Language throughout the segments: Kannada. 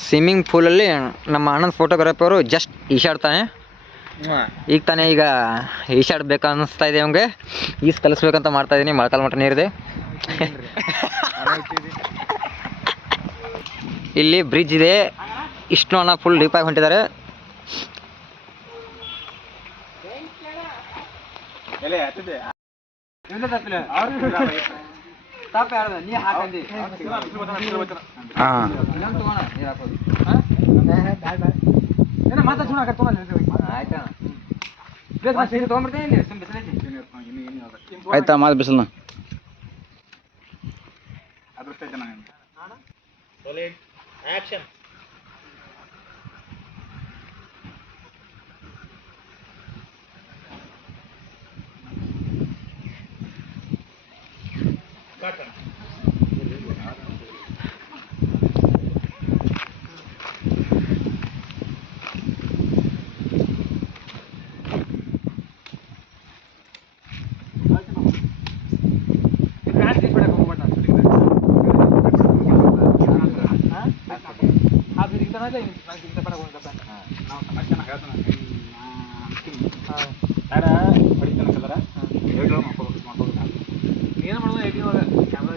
ಸ್ವಿಮ್ಮಿಂಗ್ ಪೂಲಲ್ಲಿ ನಮ್ಮ ಅಣ್ಣನ ಫೋಟೋಗ್ರಾಫರು ಜಸ್ಟ್ ಈಶಾಡ್ತಾನೆ. ಈಗ ತಾನೇ ಈಗ ಈಶಾಡ್ಬೇಕು ಅನ್ನಿಸ್ತಾ ಇದೆ ಅವಂಗೆ ಈಸ್ ಕಲಿಸ್ಬೇಕಂತ ಮಾಡ್ತಾ ಇದ್ದೀನಿ ಮಳಕಾಲ ಮಟ್ಟ ನೀರಿದೆ. ಇಲ್ಲಿ ಬ್ರಿಡ್ಜ್ ಇದೆ. ಇಷ್ಟು ಅಣ್ಣ ಫುಲ್ ಡೀಪಾಗಿ ಹೊಂಟಿದ್ದಾರೆ ಹಾಂ ಆಯ್ತಾ? ಮಾತು ಬಿಸಿಲ್ನ? ಏನು ಮಾಡೋದು ಐಟಿ ಒಳಗೆ camera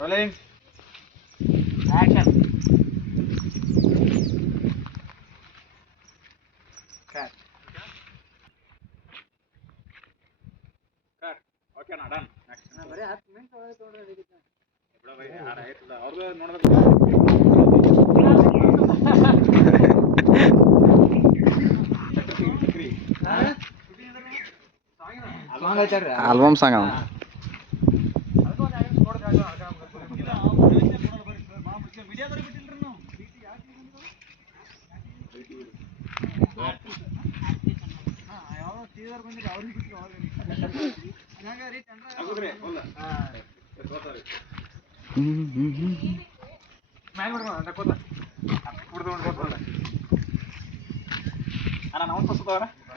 Rolling. Action. Cut. Cut. Okay, ನಾ done. Next. ಬಿಡು ಬೈ, ಆಡ ಆಯ್ತು ಬಿಡು. ಅವ್ರ್ದು ನೋಡ್ಬೇಕು. ಸಿಕ್ರಿ. ಆಲ್ಬಮ್ ಸಾಂಗ್ ಅವ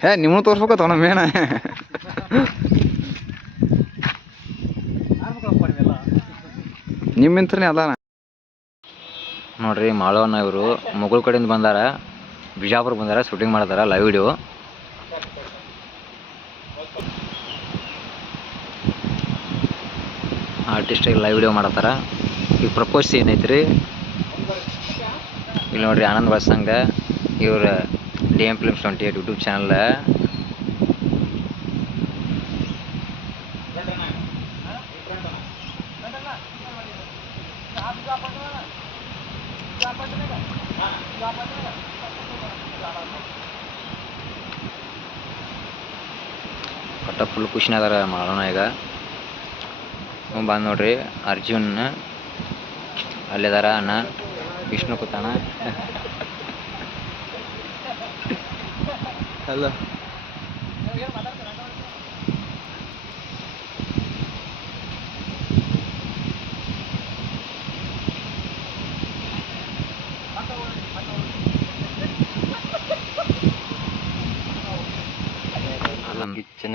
ಹೇ, ನಿಮ್ಮನ್ನು ತೋರ್ಸ್ಬೇಕತ್ತ, ನಮ್ಮ ಮೇಣ. ನಿಮ್ಮಿಂತ್ರನೇ ಅದಾನ ನೋಡ್ರಿ, ಮಾಳವಣ್ಣ ಇವರು ಮುಗುಳ್ ಕಡೆಯಿಂದ ಬಂದಾರ. ಬಿಜಾಪುರ ಬಂದಾರ ಶೂಟಿಂಗ್ ಮಾಡ್ತಾರ ಲೈವ್ ವಿಡಿಯೋ ಆರ್ಟಿಸ್ಟಿಗೆ ಲೈವ್ ವಿಡಿಯೋ ಮಾಡತ್ತಾರ. ಈಗ ಪ್ರಪೋಸ್ ಏನೈತ್ರಿ ಇಲ್ಲಿ ನೋಡ್ರಿ ಆನಂದ್ ಬಸ್ಸಂಗ ಇವ್ರ D M films twenty eight YouTube channel ಒಟ್ಟ ಫುಲ್ ಖುಷಿನಾದಾರ ಮಾಡೋಣ ಈಗ. ಬಂದು ನೋಡ್ರಿ. ಅರ್ಜುನ್ ಅಲ್ಲಿದಾರ ಅಣ್ಣ ವಿಷ್ಣು ಕೂತಾನ ಅಲ್ಲ.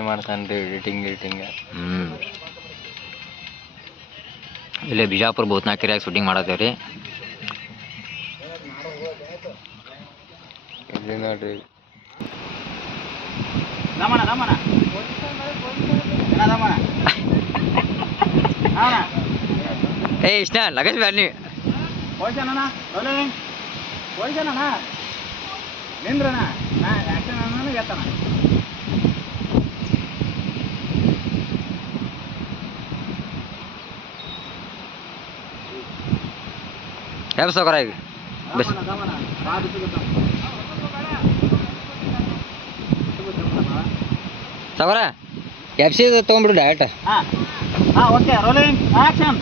ಮಾಡ್ತಾನೆ ರೀ ಎಡಿಟಿಂಗ್ ಎಡಿಟಿಂಗ್ ಹ್ಞೂ ಇಲ್ಲೇ ಬಿಜಾಪುರ ಭೂತ್ನಾಕೆರೆಯಾಗ ಶೂಟಿಂಗ್ ಮಾಡತ್ತೇವ್ರಿ ಇಲ್ಲಿ ನೋಡ್ರಿ? ಏ ಇಷ್ಟ ಲಗೇಜ್ ಬ್ಯಾಡ ನೀವು. ನಿಂದ್ರಣ್ಣ. ನಾ ಎತ್ತಣ. ಎಬ್ಸೋಕರ ಈಗ ಬೆಸ್ ಎಫ್ ಸಿ ತೊಗೊಂಬಿಡು direct okay rolling action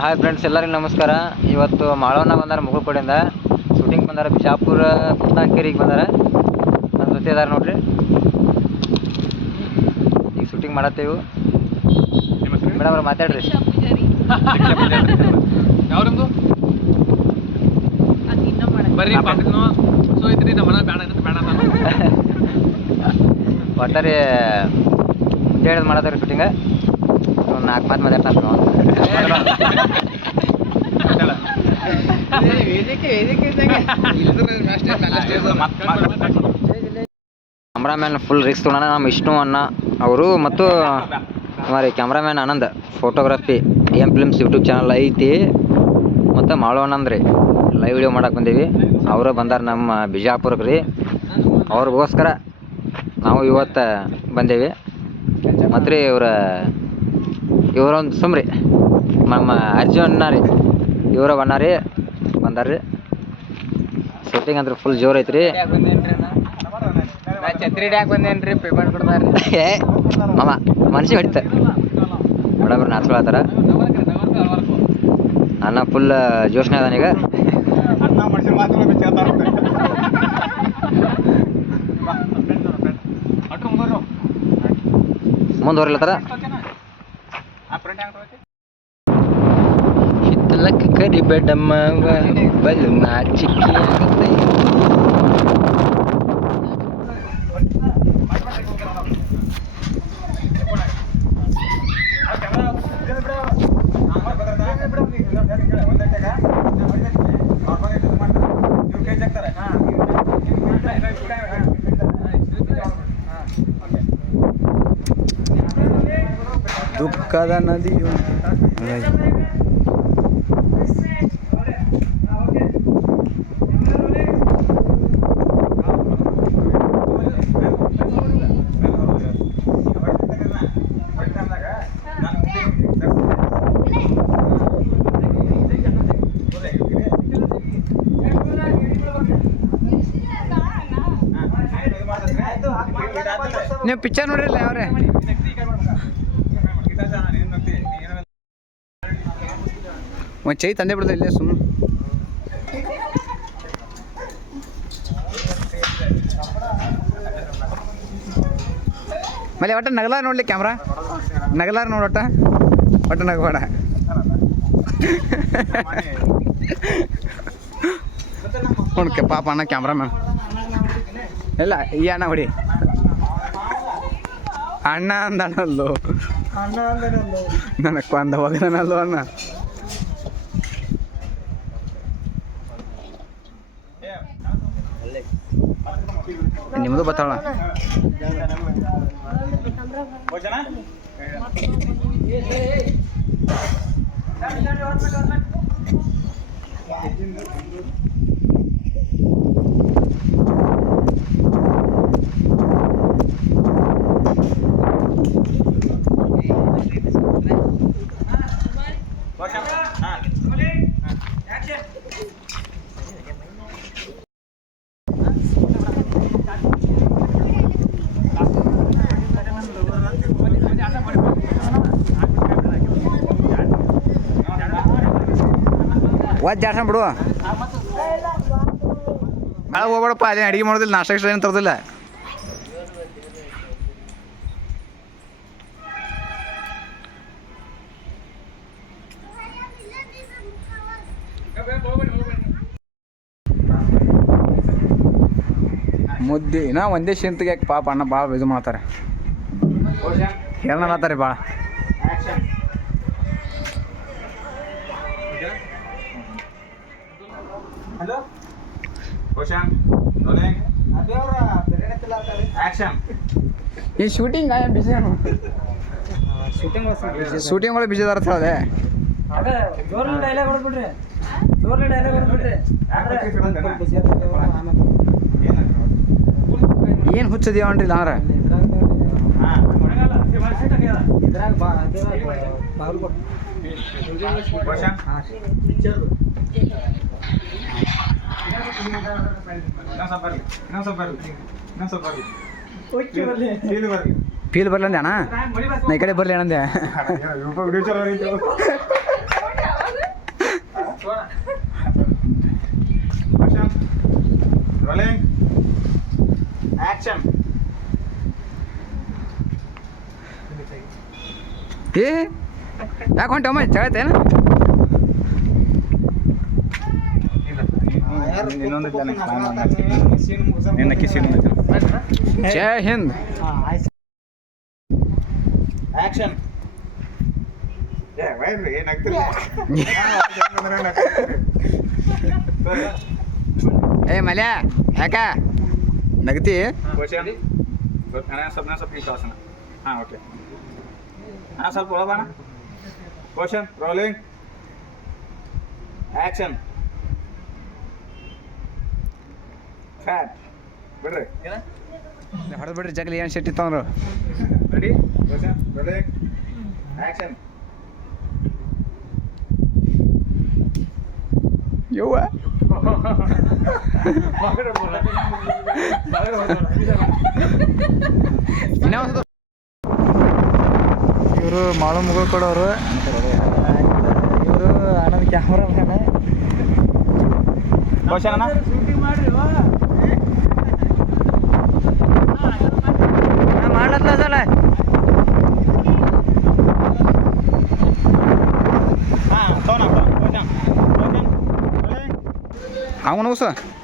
hi friends ಎಲ್ಲರಿಗೂ ನಮಸ್ಕಾರ. ಇವತ್ತು ಮಾಳವನ್ನ ಬಂದಾರ ಮುಗುಳ್ಕೊಡಿಂದ ಶೂಟಿಂಗ್ ಬಂದಾರ ಬಿಜಾಪುರ ಕುತ್ತಾಕೆರಿಗೆ ಬಂದಾರ. ಇದಾರೆ ನೋಡ್ರಿ. ಈಗ ಶೂಟಿಂಗ್ ಮಾಡತ್ತೇವು ಮೇಡಮ್ ಅವ್ರು ಮಾತಾಡ್ರಿ. ಯಾವ್ರೊಂದು? ಬರ್ರಿ ಸೊ ಐತ್ರಿ ನಮ್ಮ ಬೇಡ ಬೇಡ ಒಟ್ಟಾರೆ ಮುಂಜಾನೆ ಮಾಡತ್ತಾರ ಶೂಟಿಂಗ ನಾಲ್ಕು ಮಾತು ಮಾತಾಡ್ತಾನೆ ನಾವು ಕ್ಯಾಮ್ರಾಮ್ಯಾನ್ ಫುಲ್ ರಿಕ್ಸ್ ತೊಗೊಂಡ ನಮ್ಮ ವಿಷ್ಣು ಅಣ್ಣ ಅವರು ಮತ್ತು ಮಾರಿ cameraman Anand photography M films YouTube channel ಐತಿ. ಮತ್ತು ಮಾಡೋಣ ಅಂದ್ರಿ ಲೈವ್ ವಿಡಿಯೋ ಮಾಡಕ್ಕೆ ಬಂದೀವಿ. ಅವರು ಬಂದಾರ ನಮ್ಮ ಬಿಜಾಪುರಕ್ಕೆ ರೀ. ಅವ್ರಿಗೋಸ್ಕರ ನಾವು ಇವತ್ತು ಬಂದೇವಿ. ಮತ್ತು ರೀ ಇವ್ರ, ಇವರೊಂದು ಸುಮ್ರಿ, ನಮ್ಮ ಅರ್ಜುನ್ ರೀ, ಇವರ ಬಣ್ಣ ರೀ ಬಂದಾರ್ರಿ ಶೂಟಿಂಗ್ ಅಂದ್ರೆ ಫುಲ್ ಜೋರು ಐತ್ರಿ. ಛತ್ರಿ ಡ್ಯಾಕ್ ಬಂದೇನ್ರಿ ಪೇಮೆಂಟ್ ಕೊಡ್ತಾರ ಏ, ಮಾಮ ಮನ್ಸಿಗೆ ಹೊಡಿತ. ಬಡಬ್ರು ನಾಚ್ಕೊಳತ್ತಾರ ಅಣ್ಣ ಫುಲ್ ಜೋಶ್ನ ಅದಾನೀಗ ಮುಂದುವರಿಲತ್ತಾರ? ಹಿತ್ತಲಕ್ಕೆ ಕರಿಬೇಡಮ್ಮ ಬಲು ನಾಚಿಕೆ ದುಃಖದ ನದಿಯು ನೀವು ಪಿಕ್ಚರ್ ನೋಡಿರಲ್ಲ ಯಾವ್ರೆ? ಒಂದು ಚೈ ತಂದೆ ಬಿಡೋದು ಇಲ್ಲೇ ಸುಮ್ಮನೆ ಮೇಲೆ ಒಟ್ಟು ನಗಲಾರ ನೋಡ್ಲಿ ಕ್ಯಾಮ್ರಾ. ನಗಲಾರ ನೋಡೋಟ ಒಟ್ಟ. ನಗಬೇಡ. ನೋಡ್ಕೆ ಪಾಪ ಅಣ್ಣ ಕ್ಯಾಮ್ರಾಮ್ಯಾನ್ ಇಲ್ಲ ಈ ಅಣ್ಣ ಹೊಡಿ. ಅಣ್ಣ ಅಂದಣ್ಣಲ್ಲೋ ನನಗೆ ಅಂದವಾಗ ಹೋಗದನಲ್ಲು ಅಣ್ಣ. ನಿಮ್ಮದು ಬತ್ತಾಳ? ಜಾಡ್ಸಣ ಬಿಡು ಭಾಳ ಹೋಗ್ಬೇಡಪ್ಪ ಅದೇ ಅಡಿಗೆ ಮಾಡೋದಿಲ್ಲ ನಾಷ್ಟ ಏನು ತರೋದಿಲ್ಲ. ಮುದ್ದೆ ಇನ್ನೂ ಒಂದೇ ಶಿಂತಿಗೆ ಪಾಪ ಅಣ್ಣ ಭಾಳ ಇದು ಮಾಡ್ತಾರೆ. ಹೇಳತ್ತಾರೆ ಭಾಳ ಆಕ್ಷನ್ ಈ ಶೂಟಿಂಗ್ ಬಿಸಿ ಶೂಟಿಂಗ್ ಒಳಗೆ ಬಿಜಿ ಅದೇ ಹೇಳದೆ ಡೈಲಾಗ್ ಹೊಡ್ಬಿಡ್ರಿ. ಜೋರ್ಲಿ ಡೈಲಾಗ್ ಹೊಡ್ಬಿಡ್ರಿ. ಏನು ಇದ್ರಾಗ ಬಾ ಬಾಗಲ್ಕೋಟ್ ಬರ್ಲಿ ಬರ್ಲಿ ಬರ್ಲಿ ಬರ್ಲಿ ಫೀಲ್ ಬರ್ಲಂದೆ ಅಣ್ಣ ನಾ ಈ ಕಡೆ ಬರ್ಲಿ ಅಣ್ಣಂದೆ ಏ, ಯಾಕೆ ಹೊಂಟಮ್ಮ ಚಳತೇನ ಇನ್ನೊಂದು ನಿನ್ನ ಕಿಸಿ ಜೈ ಹಿಂದ್ ಆಕ್ಷನ್ ಏ ವೈರ್ರಿ ಏನಾಗ್ತಿಲ್ಲ ಏ ಮಲ್ಯ ಯಾಕ ನಗತಿ ಕ್ವಶನ್ ಅಣ್ಣ ಸ್ವಲ್ಪ ನಾ ಸ್ವಲ್ಪ ಈ ಕ್ಲಾಸನ ಹಾಂ ಓಕೆ ಅಣ್ಣ ಸ್ವಲ್ಪ ಒಳಬಾಣ ಕ್ವಶನ್ ರೋಲಿಂಗ್ ಆಕ್ಷನ್ ಫ್ಯಾಟ್ ಬಿಡ್ರಿ ಹೊಡೆದ್ ಬಿಡ್ರಿ ಜಗಲಿ ಏನು ಶೆಟ್ಟಿ ತಂದ್ರು ರೆಡಿ ರೋಲಿಂಗ್ ಆಕ್ಷನ್ ಯವ್ವ? ಇವರು ಮಾಳು ಮುಗಳು ಕೊಡೋರು. ಇವರು ಆನಂದ್ ಕ್ಯಾಮ್ರಾ ಮ್ಯಾನ್ ಕ್ವಶನ್ ಅಣ್ಣ ಮಾಡ್ಲತ್ತಲ್ಲ ಸಲ ಹಾಂ